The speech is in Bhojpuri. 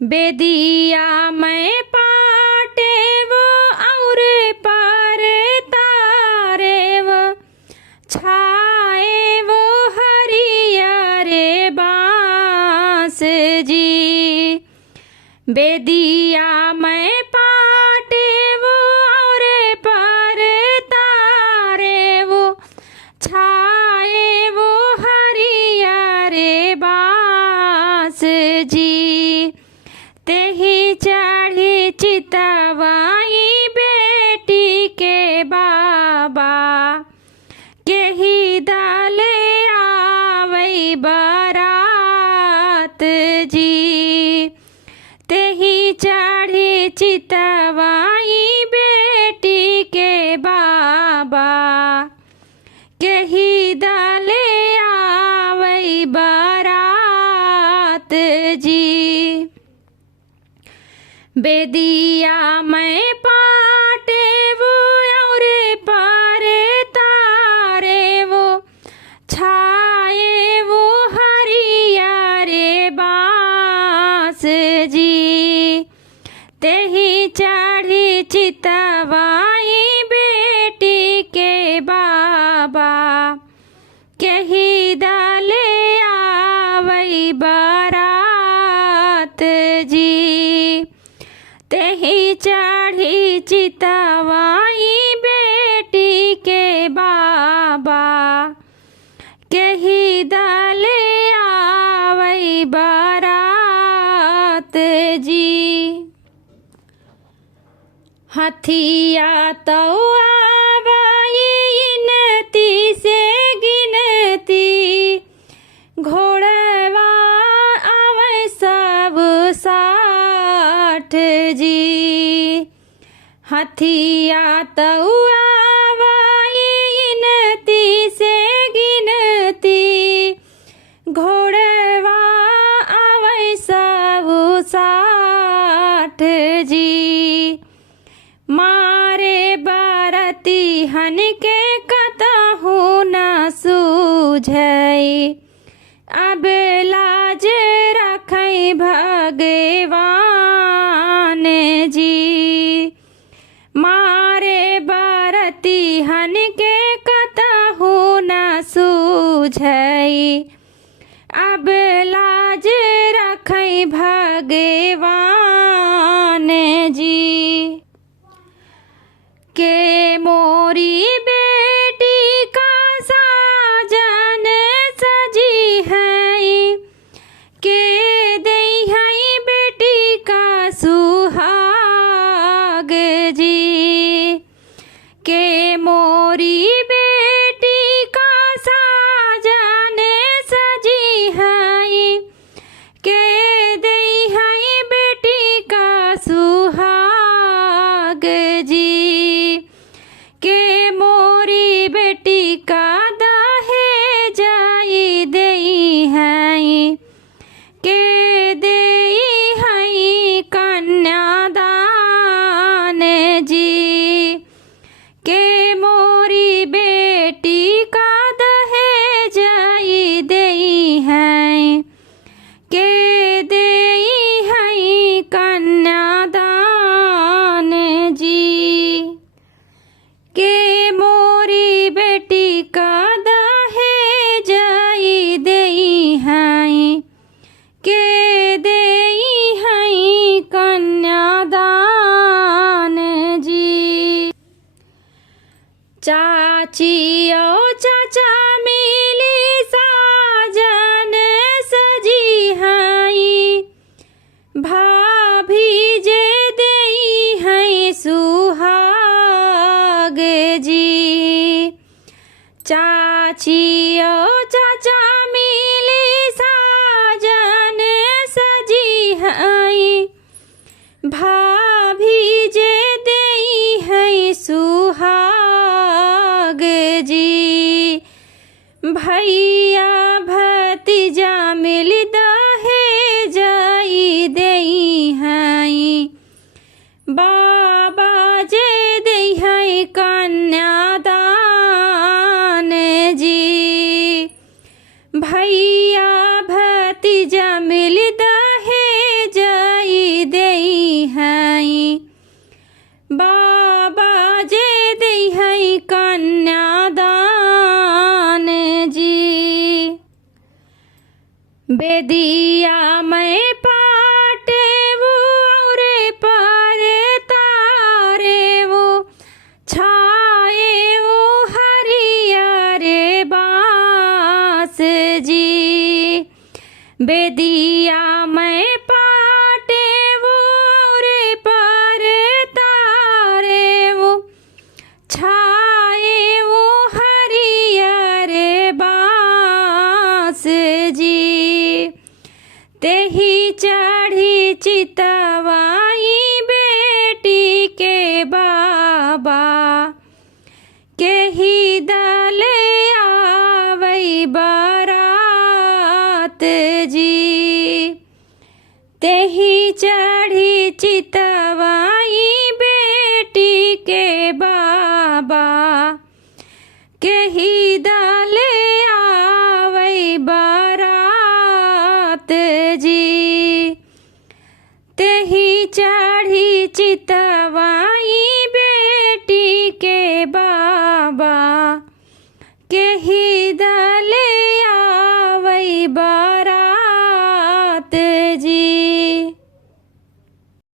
बेदिया मैं पाटे वो और पार तारे वो छाए वो हरिया रे बांस जी। बेदिया मैं पाटे वो और पार तारे वो छाए वो हरिया रे बांस जी। तेही चढ़ी चितवाई बेटी के बाबा केही डाले आवई बारात जी। तेही चढ़ी चितवाई बेटी के बाबा केही डाले आवई बारात जी। बेदिया मैं पाटे वो और पार तारे वो छाए वो हरिया रे बांस जी। तेही चढ़ी चितवाई बेटी के बाबा केही डाले आवई बारात जी। तेही चढ़ी चितवाई बेटी के बाबा केही डाले आवई बारात जी। हथिया तो आवई इनती से गिनती घोड़वा आवै सब साठ जी। हथिया तो आवई इनती से गिनती घोड़वा आवै सब साठ जी। मारे बारती हन के कतहु न सूझई अब लाज रखई भगवान जी। मारे बारती हन के कतहु न सूझई अब लाज रखई भगवान जी। के मोरी बेटी का साजन सजी है के दई है बेटी का सुहाग जी। के मोरी बेटी का साजन सजी है के दई है बेटी का सुहाग जी। के मोरी बेटी का दाहे जाई देई है के देई है कन्यादान जी। के मोरी बेटी का दहे जाई देई है के देई है कन्यादान जी। के मोरी बेटी का दहे जाई देई है के देई है कन्यादान जी। चाची ओ चाचा मिली साजन सजी है भाभी जे देई है सुहाग जी। चाची ओ चाचा मिली साजन सजी है भाभी जे देई है सुहाग जी। भैया भतीजा मिल दहे जाई देई है बाबा जे देई है कन्यादान जी। भैया भतीजा मिल दहे जाई बेदिया मैं पाटे वो और पर तारे वो छाए वो हरियारे बांस जी। बेदिया मैं पाटे वो और पर तारे वो छाए वो हरियारे बांस जी। तेही चढ़ी चितवाई बेटी के बाबा के ही दल आवई बारात जी। तेही चढ़ी चितवाई बेटी के बाबा के ही दल आवई बारात जी। तेही चढ़ी चितवाई बेटी के बाबा के ही